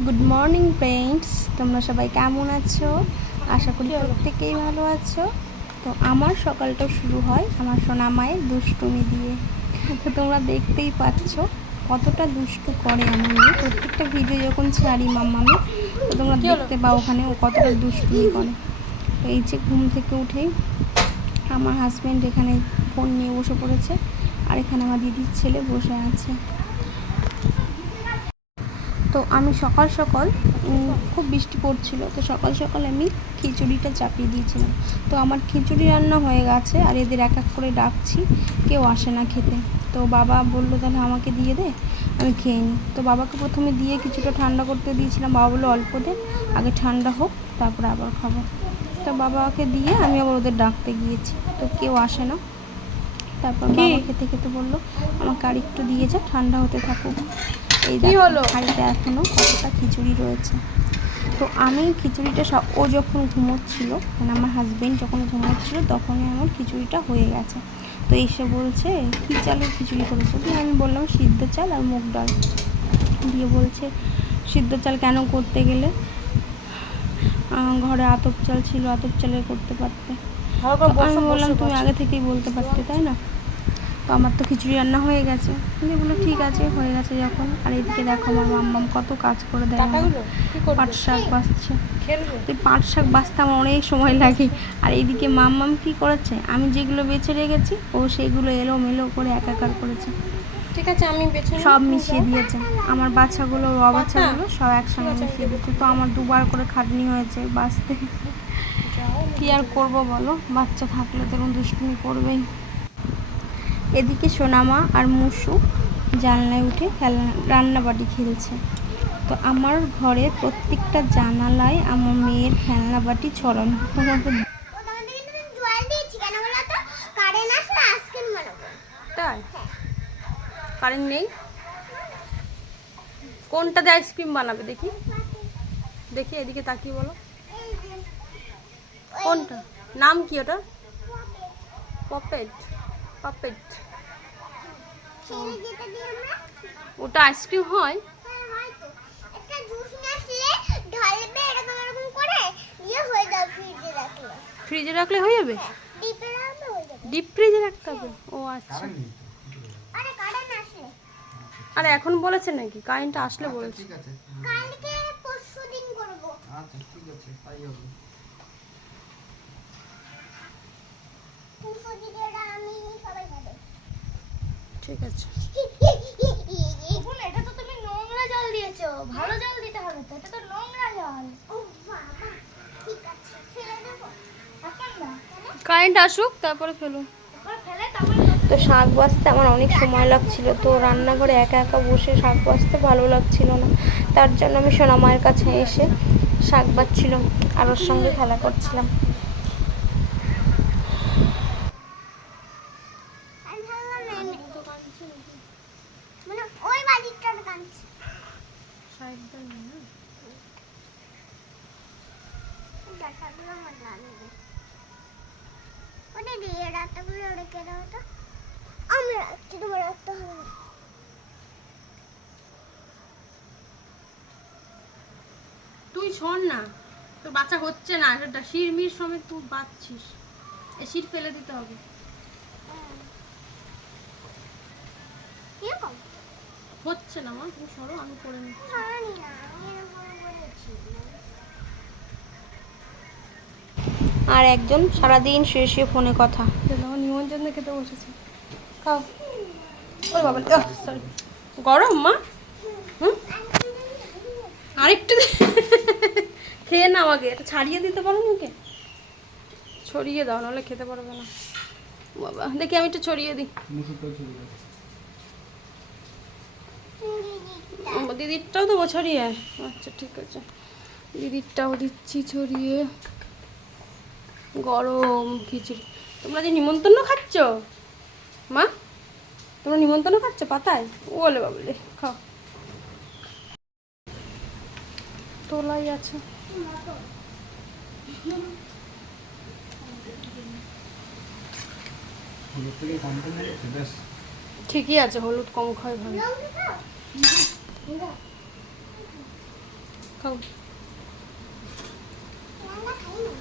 Good morning friends, তোমরা সবাই কেমন আছো? আশা করি প্রত্যেকেই ভালো আছো। তো আমার সকালটা শুরু হয় আমার সোনা মায়ের দুষ্টুমি দিয়ে। তো তোমরা দেখতেই পাচ্ছ কতটা দুষ্টু করে আমার মেয়ে। প্রত্যেকটা ভিডিও যখন ছাড়ি মাম্মামে, তো তোমরা দেখতে পাও ওখানে ও কতটা দুষ্টুমি করে। তো এই যে ঘুম থেকে উঠেই আমার হাজব্যান্ড এখানে ফোন নিয়ে বসে পড়েছে, আর এখানে আমার দিদির ছেলে বসে আছে। তো আমি সকাল সকাল খুব বৃষ্টি পড়ছিল, তো সকাল সকাল আমি খিচুড়িটা চাপিয়ে দিয়েছিলাম। তো আমার খিচুড়ি রান্না হয়ে গেছে, আর এদের এক এক করে ডাকছি, কেউ আসে না খেতে। তো বাবা বললো তাহলে আমাকে দিয়ে দে, আমি খেয়ে নিই। তো বাবাকে প্রথমে দিয়ে কিছুটা ঠান্ডা করতে দিয়েছিলাম, বাবা বললো অল্প দে, আগে ঠান্ডা হোক তারপরে আবার খাবো। তো বাবাকে দিয়ে আমি আবার ওদের ডাকতে গিয়েছি, তো কেউ আসে না। তারপর বাবা খেতে খেতে বললো আমাকে আর একটু দিয়ে যা, ঠান্ডা হতে থাকুক। এই দেখো হাঁড়িতে এখনও কতটা খিচুড়ি রয়েছে। তো আমি খিচুড়িটা ও যখন ঘুমোচ্ছিল, মানে আমার হাজবেন্ড যখন ঘুমোচ্ছিল, তখনই আমার খিচুড়িটা হয়ে গেছে। তো এসে বলছে কী চালের খিচুড়ি করেছে? দিয়ে আমি বললাম সিদ্ধ চাল আর মুগ ডাল। দিয়ে বলছে সিদ্ধ চাল কেন করতে গেলে? ঘরে আতপ চাল ছিল, আতপ চালে করতে পারতে। আমি বললাম তুমি আগে থেকেই বলতে পারতে, তাই না? তো আমার তো খিচুড়ি রান্না হয়ে গেছে। দিয়ে বললো ঠিক আছে, হয়ে গেছে যখন। আর এদিকে দেখো আমার মাম্মাম কত কাজ করে দেয়। পাট শাক বাছছে। তো পাট শাক বাছতে আমার অনেক সময় লাগে। আর এইদিকে মাম্মাম কী করেছে, আমি যেগুলো বেছে রেখেছি ও সেগুলো এলোমেলো করে একাকার করেছে। ঠিক আছে, আমি বেছে সব মিশিয়ে দিয়েছে, আমার বাচ্চাগুলো অবাচ্চাগুলো সব একসঙ্গে মিশিয়ে দিয়েছে। তো আমার দুবার করে খাটনি হয়েছে বাছতে। কী আর করবো বলো, বাচ্চা থাকলে তো দুষ্টুমি করবেই। এদিকে সোনামা আর মুসু জানলায় উঠে রান্নাবাটি খেলছে। তো আমার ঘরে প্রত্যেকটা জানালায় আমার মেয়ের খেলনাবাটি ছড়ানো। তোমাদের তাই কারেন্ট নেই? কোনটাতে আইসক্রিম বানাবে দেখি? দেখি এদিকে তাকিয়ে বলো কোনটা, নাম কি ওটা? পপেট? পপেট ওটা আইসক্রিম হয়? ফ্রিজে রাখলে হয়ে যাবে? ডিপ ফ্রিজে রাখতে হবে? ও আচ্ছা। আরে এখন বলেছে নাকি? কারেন্ট আসলে বলেছে। ঠিক আছে। এটা তো তুমি নোংরা জল দিয়েছো, ভালো জল দিতে হবে তো, এটা তো নোংরা জল। ও বাবা, ঠিক আছে ফেলে দেব এখন না, কারেন্ট আসুক তারপরে ফেলুন। তো শাক বাছতে আমার অনেক সময় লাগছিল, তো রান্নাঘরে একা একা বসে শাক বাছতে ভালো লাগছিল না। তার জন্য আমি সোনামায়ের কাছে এসে শাক বাছছিলাম আর ওর সঙ্গে খেলা করছিলাম। তুই শোন না, তোর বাচ্চা হচ্ছে না, সেটা শিরমির সমেত তুই বাচ্ছিস, এ শির ফেলে দিতে হবে। হচ্ছে না মা, তুমি সরো, আমি করে নিচ্ছি। আর একজন সারাদিন শুয়ে শুয়ে ফোনে কথা। নিমন্ত্রণ খেতে বসেছে, খাও। ওই বাবা, সরি, গরম মা। হুম, আরেকটু খেয়ে না, আমাকে এটা ছাড়িয়ে দিতে পারো নাকি? ছড়িয়ে দাও, নাহলে খেতে পারবে না। বাবা দেখি আমি একটু ছড়িয়ে দিই। দিদিরটাও দেবো ছড়িয়ে? আচ্ছা ঠিক আছে, দিদিরটাও দিচ্ছি ছড়িয়ে। গরম খিচুড়ি। তোমরা যে নিমন্ত্রণ খাচ্ছ মা, তোমরা নিমন্ত্রণ খাচ্ছ পাতায়? বলে বাবলে খাও, তোলাই আছে। ঠিকই আছে, হলুদ কম খাই ভালো। খাও। লঙ্কা খাই না।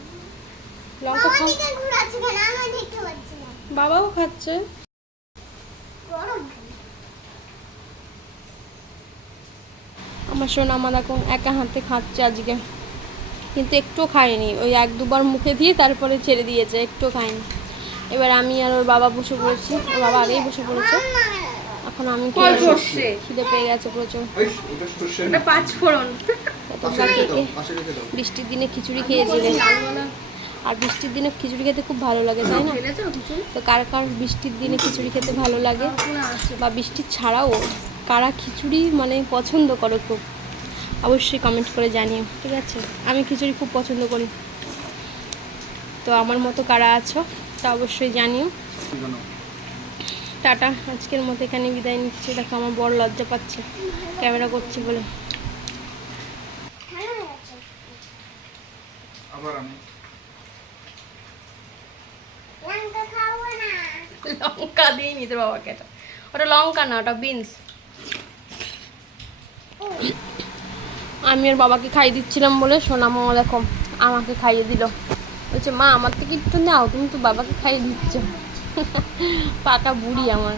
লঙ্কা বাবা খাও। দিকে ঘুরাচ্ছে কেন? আমি দেখতে পাচ্ছি না। বাবাও খাচ্ছে। গরম কেন? আমার সোনা আমার এখন একা হাতে খাচ্ছে আজকে, কিন্তু একটুও খায়নি, ওই এক দুবার মুখে দিয়ে তারপরে ছেড়ে দিয়েছে, একটুও খায়নি। এবার আমি আর ওর বাবা বসে পড়েছি, ওর বাবা আগেই বসে পড়েছে, এখন আমি খেয়ে নেবো। খিদে পেয়ে গেছে প্রচুর। ওটা 5 ফোড়ন। তোমরা কে কে বৃষ্টির দিনে খিচুড়ি খেয়েছিলে? আর বৃষ্টির দিনে খিচুড়ি খেতে খুব ভালো লাগে, তাই না? খেলেছো কিছু? তো কার কার বৃষ্টির দিনে খিচুড়ি খেতে ভালো লাগে, বা বৃষ্টি ছাড়াও কারা খিচুড়ি মানে পছন্দ করো খুব, অবশ্যই কমেন্ট করে জানিও, ঠিক আছে? আমি খিচুড়ি খুব পছন্দ করি, তো আমার মতো কারা আছো তা অবশ্যই জানিও। টাটা, আজকের মতো এখানে বিদায় নিচ্ছি। দেখো আমার বড় লজ্জা পাচ্ছে ক্যামেরা করছি বলে। ঠান্ডা হয়ে যাচ্ছে। আবার আমি লঙ্কা খাবো না। লঙ্কা দিইনি তোর বাবাকে, এটা ওটা লঙ্কা না, ওটা বিনস। আমি ওর বাবাকে খাইয়ে দিচ্ছিলাম বলে সোনা মামা দেখো আমাকে খাইয়ে দিল, বলছে মা আমার থেকে একটু নাও, তুমি তো বাবাকে খাইয়ে দিচ্ছ। পাকা বুড়ি আমার।